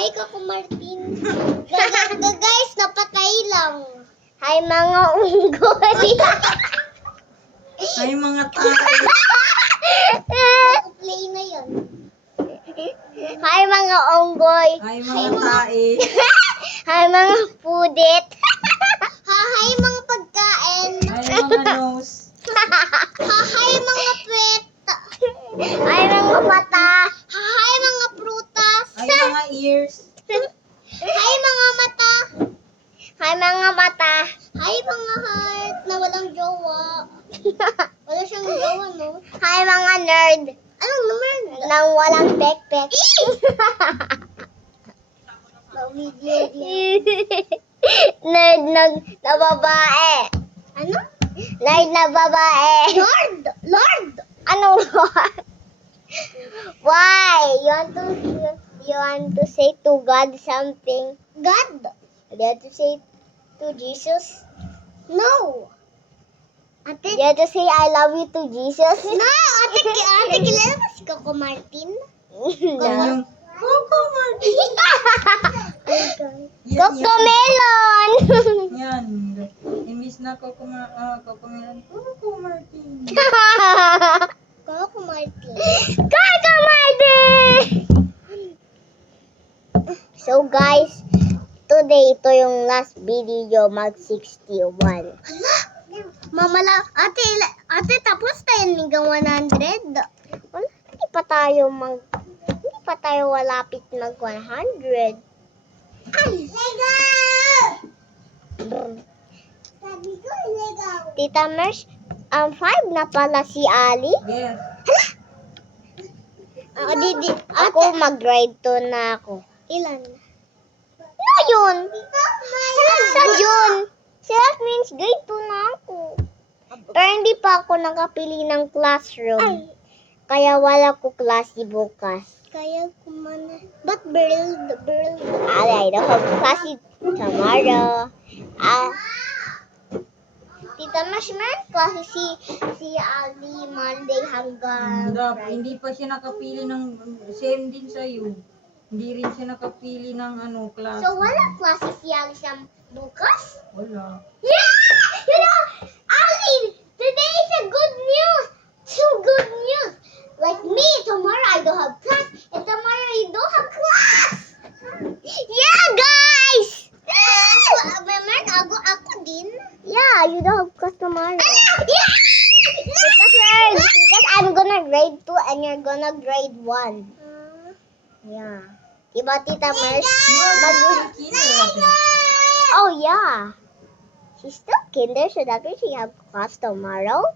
Hi, Coco Martin. Guys, napatay lang. Hi mga unggoy. Ay, mga tao. Play na yun. Hi mga unggoy. Ay, mga tae. Hi mga pudit. Hi, mga pagkain. Ay, mga nose. Hi, mga pet. Hi mga mata. Hi, mga prutas. Ay, mga ears. Hi, mga mata. Hi mga mata. Hi, mga heart na walang jowa. Wala siyang jowa, no? Hi mga nerd. Anong naman? Nang walang backpack. Video yan. Nerd na babae. Ano? Nerd na babae. Lord! Lord! Ano? Why? You want to say to God something? God? You have to say to Jesus? No! Ate, You have to say I love you to Jesus? no! Ate, kilala mo si Coco Martin? Yan yung Coco Martin. Coco Melon! Yan. Imbis na Coco Melon. Coco Martin. Coco Martin. Coco Martin! So guys, today ito yung last video mag 61. Ate, tapos tayo hanggang 100. Wala, hindi pa tayo walapit mag 100. Ay! Lego! Sabi ko, Lego. Tita Mersh, 5 na pala si Ali. Yes. Ako mag-grade 2 na ako. Ilan? Ano yun? Sa June. So that means grade 2 na ako. Pero hindi pa ako nakapili ng classroom. Ay, Kaya wala ko klase bukas. kaya ko man. But Burl. I don't have klase tomorrow. Tita Mersh, meron klase si Ali Monday hanggang Hindi pa siya nakapili ng same din sa'yo. Hindi rin siya nakapili ng class. So wala klase si Ali sa bukas? Wala. Yeah! You know, Ali, today is a good news. Two good news. Like me, tomorrow I don't have class, and tomorrow you don't have class. Yeah, guys! Ako din. Yeah, you don't have class tomorrow. Yeah! Because I'm gonna grade 2 and you're gonna grade 1. Yeah. Diba, Tita Mersh? Oh, yeah. She's still kinder, so that means she have class tomorrow.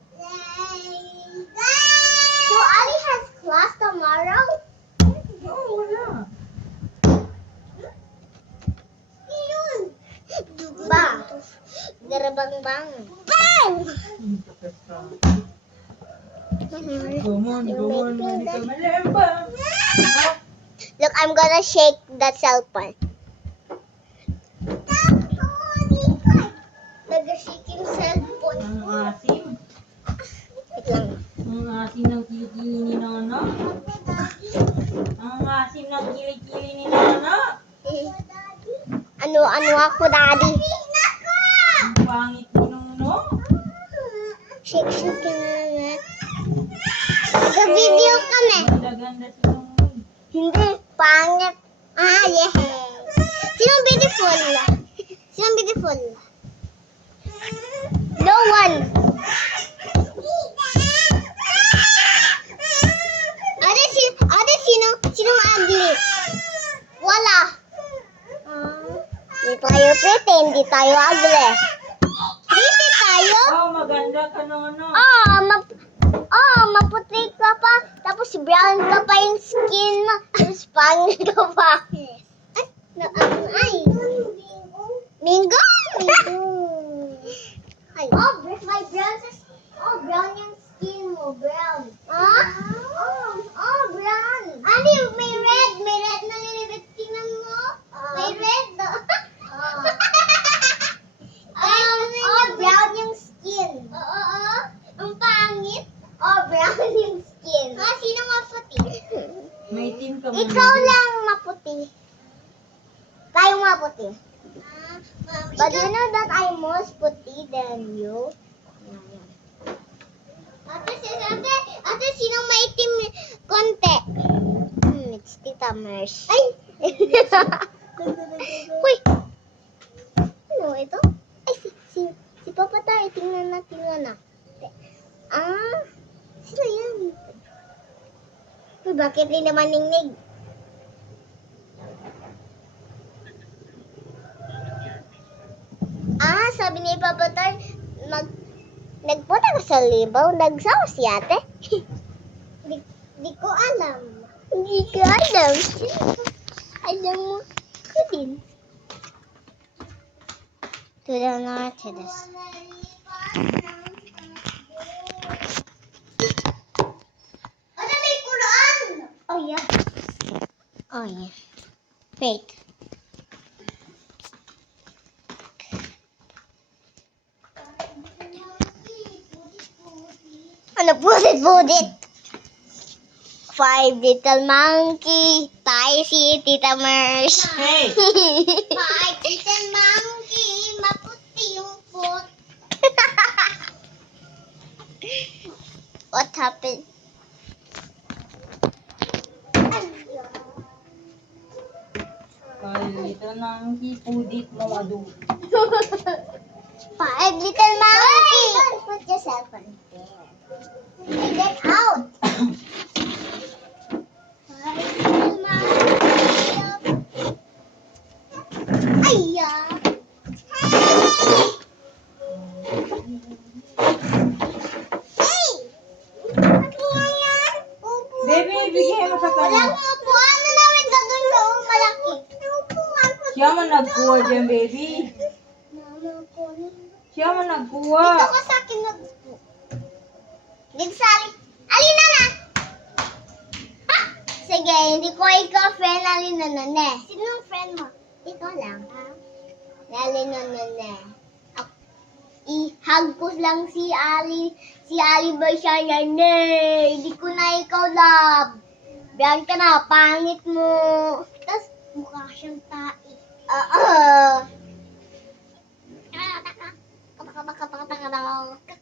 So, Ali has class tomorrow? No, wala. Bang! Darabang-bang. Bang! Come on, hindi ka malembang. Look, I'm gonna shake that cell phone. Nag-shaking cellphone. Ang asim. Wait lang. Ang asim ng kilikili ni Nana. Ang asim ng kilikili ni Nana. Ano ako, Daddy? Ang pangit ni Nuno. Shake ka na. Nag-video kami. Ganda-ganda si Nuno. Hindi, pangit. Yeah. Sinong beautiful? Sinong beautiful? No one. Sinong ugly? Wala. Hindi tayo pretty, hindi tayo ugly. Pretty tayo? Oh, maganda ka, Nono. Maputi ka pa. Tapos brown ka pa yung skin mo. Tapos pangit ka pa. Ay. Mingo? Ay. My brown brown yung skin mo, brown. Brown. Ano may red? May red na nilibit. Tingnan mo. May red. Brown yung skin. Ang pangit. Brown yung skin. Sino maputi? May team ka mo. Ikaw lang maputi. maputi. But you know that I'm more puti than you? Ate, sino maitim konti? It's Tita Mers. Ay! Uy! Ano ito? Ay, si Papa tayo. Tingnan na. Ah, sino yan? Uy, bakit di naman ningnig? Ah, sabi ni Papa tayo, nagpunta ka sa libaw, nagsawa si ate. Di ko alam. Hindi ko alam. Alam mo ko din. Tuloy na natin this. Ate, may Quran! Oh, yeah. Oh, yeah. Wait. Ano, pudit? 5 little monkey. Tayo si Tita Mers. Hey! Five little monkey, maputi yung foot. What happened? Kalito ng kipudit mo madu. 5 little monkey. Don't put yourself on there. Get out. 5 little monkey. Aya. Hey! Ano nga yan? Baby, bigyan mo sa Wala kanya. akong upuan na namin gagawin mo malaki. Upuan ko. Siya man nagkuha dyan, baby. Mama ko. Siya man nagkuha. Dito ka sa akin nagpo. Dito sa Alina na. Ha? Sige, hindi ko ikaw friend Alina na ne. Sinong friend mo? Ikaw lang. Alina na ne. I-hug ko lang si Ali. Si Ali ba siya yan? Hindi ko na ikaw love. Biyan ka na, pangit mo. Tapos mukha siyang tai.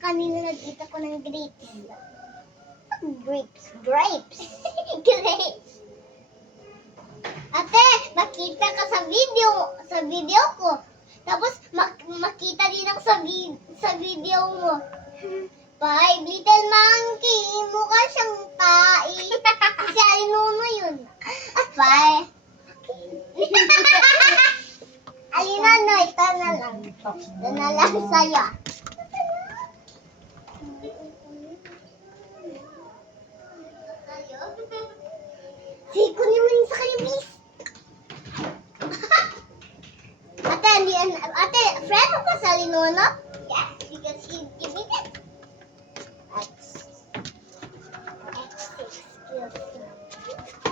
Kanina nag-eat ako ng grapes. Grapes. Grapes. Ate, makita ka sa video ko. Tapos makita din ako sa video mo. 5 little monkey, mukha siyang tai. Kasi alinuno yun. Bye. Alina, no, ito na lang. Ito na lang sa'yo. Sige, kunin mo yun sa kanya, please. Ate, friend mo ba sa Linuno? Yes, because he give me this.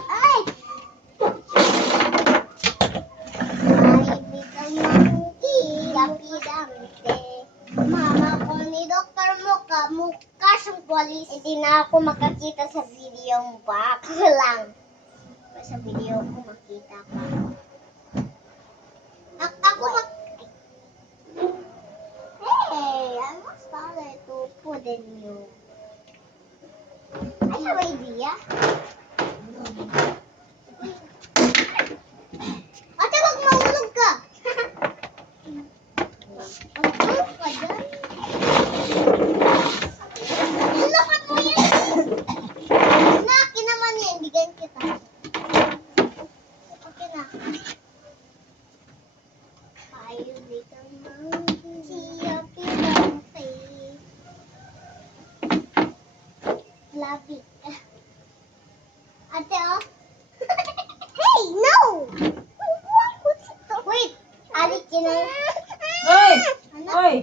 Ay! Mama ko ni Dr. mukha siyang polis. Hindi na ako makakita sa video mo pa. Ako lang. Sa video ko makita pa. Ako Hey, I was taller to than you. I have an idea. Ate, wag mahulog ka. Ang ka dyan. Ilokan mo yan. Akin naman yan. Bigyan kita. Okay na. Ayaw little monkey. Siya pinapay. Love it. Ate, oh. Hey, no! Wait, Ali, can I... Oy! Oy!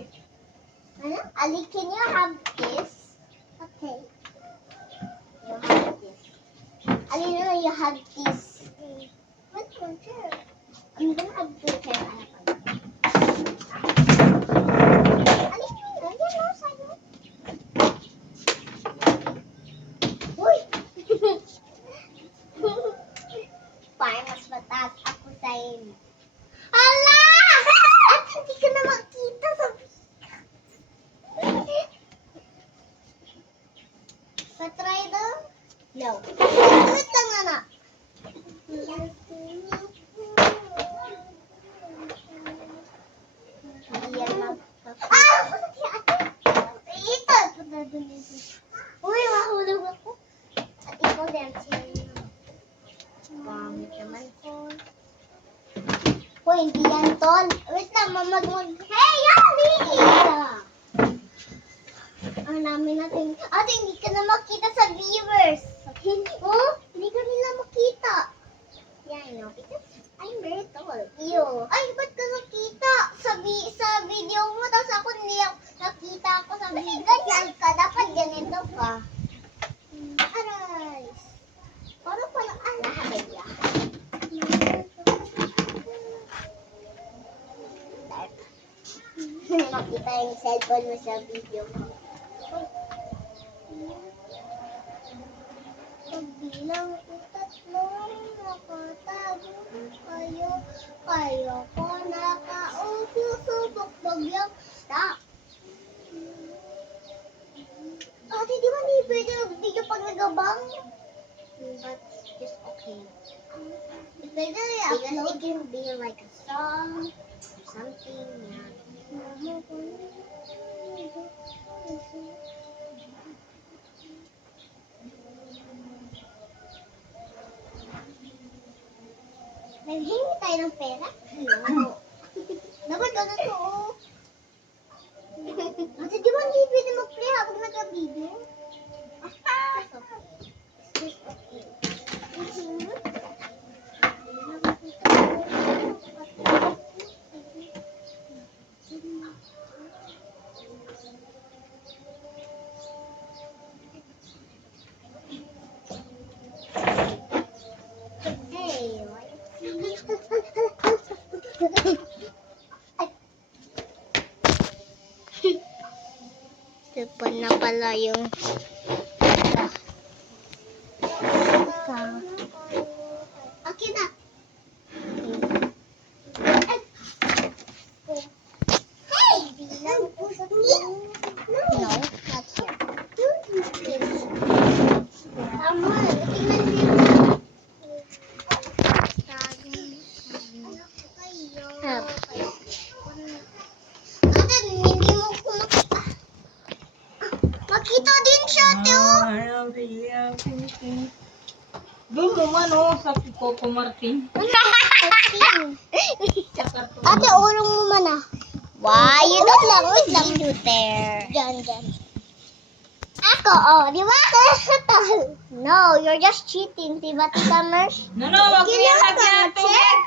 Ano? Ali, can you have this? Okay. You have this. Ali, no, you have this. What's your chair? I'm gonna have two chairs. Ali, no, you know, sa'yo. Uy! Parang mas mataas ako sa inyo. Ah, hindi yan, tol. Wait lang, Hey, Ali! Ang namin natin. Ate, hindi ka na makita sa viewers. Oh, hindi ka nila makita. Yeah, I know. Because I'm very tall. Ew. Ay, ba't ka nakita? Sa video mo, tapos ako hindi ako nakita ako sa video. Ganyan ka. Dapat ganito ka. Aray. Parang pala, halaya. Makita yung cellphone mo sa video ko. Pagbilang ko tatlong nakatago kayo. Kayo ko nakaupo subok bagyang stop. Ate, di ba hindi pwede video pag nagabang? But just okay. It's better because it can be like a song or something. Yeah. Naghingi tayo ng pera? No. Dapat ganun to. Kasi di ba hindi pwede mag-play habang nag-video? It's just okay. Hey, Silpon na pala yung okay na. Hey! No, not here. Tama, tingnan niyo. Ate, hindi mo ko makita din siya, Teo. Doon mo man oh, sa Coco Martin. Ate, urong mo man ah. Why? You don't lang. Wait lang, Luther. Diyan. Ako, di ba? No, you're just cheating. Diba, Tita Mersh? No, wag Hindi niya naman lagyan ka, tubig.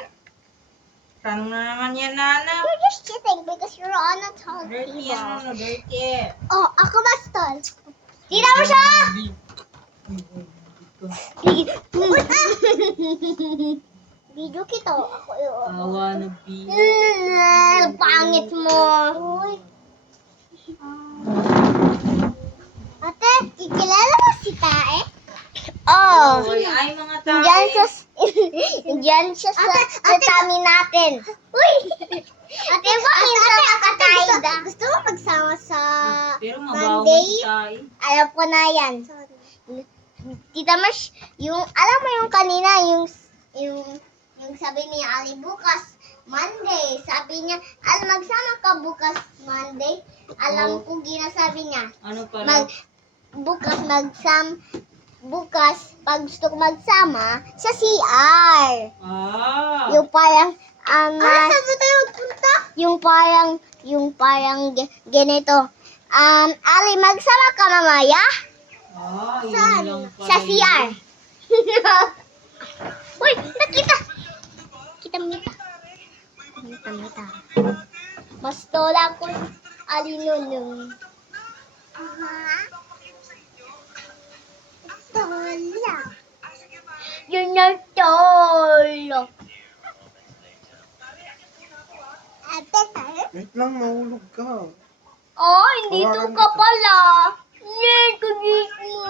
Tanong na naman yan, Nana. You're just cheating because you're on a tall Dirty yan, table. ano, dirty. Oh, ako ba, Stol? Tira mo siya! Video kita. Ako yun. Awa na bi. Pangit mo. Ate, kikilala mo si Tae? Oh. Ay, mga tayo. Diyan siya sa tummy natin. Uy! Ate, gusto mo magsama sa Pero mabaho Monday? si tayo. Alam ko na yan. Tita Marsh, alam mo yung kanina, yung sabi ni Ali bukas, Monday. Sabi niya, magsama ka bukas, Monday. Alam ko ginasabi niya. Ano pala? Bukas, pag gusto ko magsama, sa CR. Yung parang, saan ba tayo magpunta? Yung parang ganito. Ali, magsama ka mamaya? Yun lang pala Sa yun. CR. Uy, nakita. Kita. Bastola ko alinunong. Bastola. Yun yung tolo. Ate, Wait lang, mahulog ka. oh, hindi to ka pala. Kagit mo.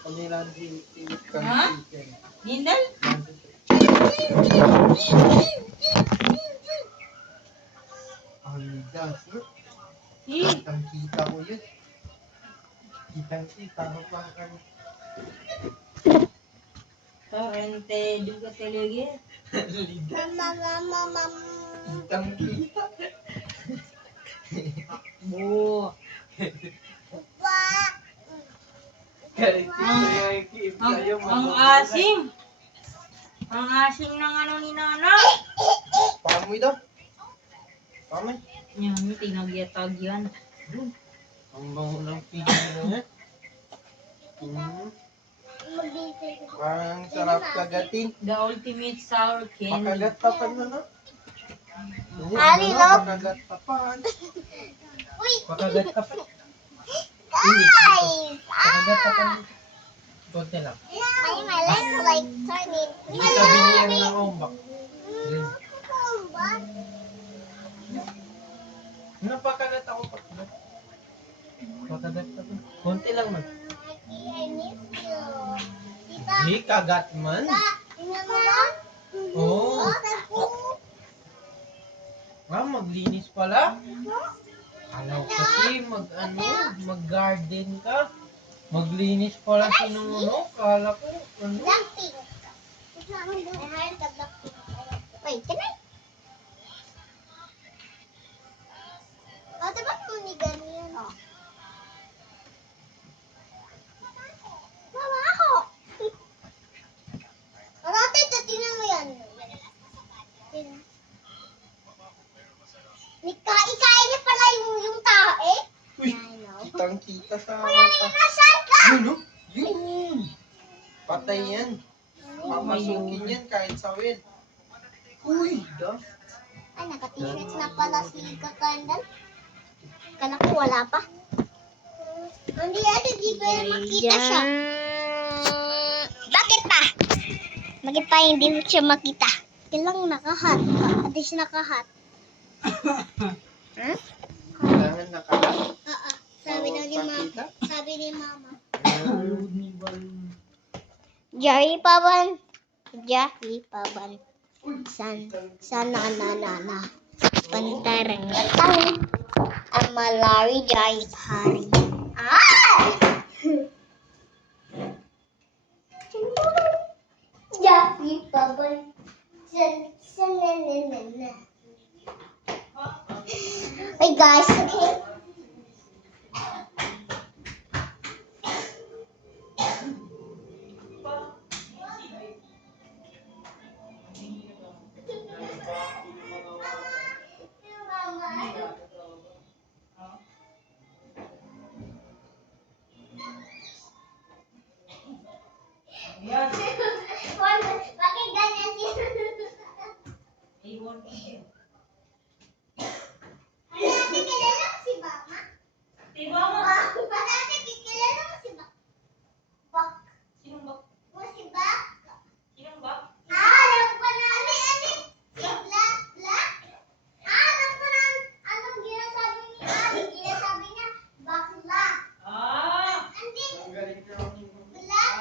Kanilang Ha? Nindal? Ang gas, Eh, kitang-kita ko yun. Kitang-kita ko pa kayo. Torrente, duga talaga. Kitang-kita. Oo. Ang asim. Ang asim ng ano ni Nana. Pamoy daw. Pamoy. Yan, tinagyatag yan. Ang bango ng pigil na yan. Parang sarap kagatin. The ultimate sour candy. Makagatapan na na. Ali, no? Makagatapan. Uy, Makagatapan. guys! Makagatapan. Konti lang. My legs are like turning. Sabi niya ng ombak. Napakagat ako pa. Makagatapan. Konti lang man. I miss you. Tita, Di kagat man. tingnan mo lang. Oo. Oh, Maglinis pala. Alaw kasi mag-garden ka. Maglinis pala si Nuno. Kala ko, Blackpink. I heard the Blackpink. Wait, can I? Oh, diba naman ni ganyan? Oh. Mama ako! Ate, tingnan mo yan. Tingnan. Ikain niya pala yung tae. Uy, I know. kitang-kita sa Kuya, mata. nasaan ka? Yun, no? Yun. Patay yan. Mamasukin yan kahit sa wed. Uy, da. Ay, naka-t-shirts na pala si Kakandal. Kala ko wala pa. Hindi ate, di pa makita siya. Bakit pa? Bakit pa hindi mo siya makita? Kailang nakahat. At least nakahat. Huh? Kailangan nakalat. Oo. Sabi daw ni mama. Pakita. Sabi ni mama. Load ni Balon. Jerry Paban. Jerry Paban. Sana na. Pantarang gatang. Amalari Jerry Pari. Ah! Jerry Paban. Sananana. Hey guys, okay? Yan. Bakit ganyan siya? Iwan ko siya. Ate, kilala mo si Mama? Diba mo? Ate, kilala mo si Bak? Sinong bak? Mo si Bak? Sinong bak? Alam ko na. Ate, si Black. Alam ko na. Anong ginasabi ni Ali? Ginasabi niya, bakla. Hindi. Ang galing na ako. Black.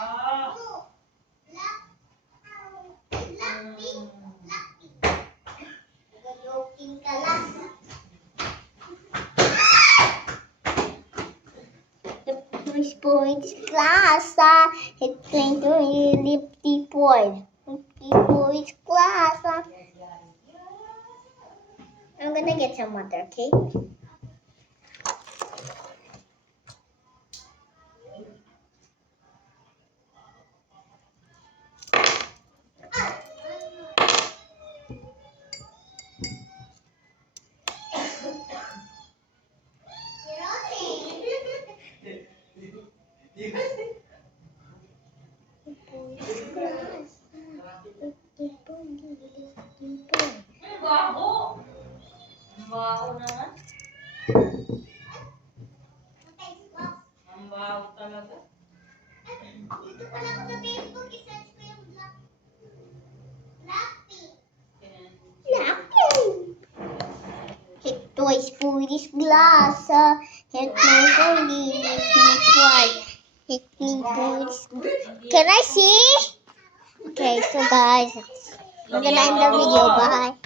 No. Black. Blackpink. Joking ka lang. Points class, it's going to be 50 points. 50 points class. I'm gonna get some water, okay? Ang baho. Ang baho naman. Ang baho talaga. Dito pala ako sa Facebook, i-search ko yung Blackpink. Ito is Polish glass. Ito hindi liquid. Can I see? Okay, so guys, I'm gonna end the video. Bye.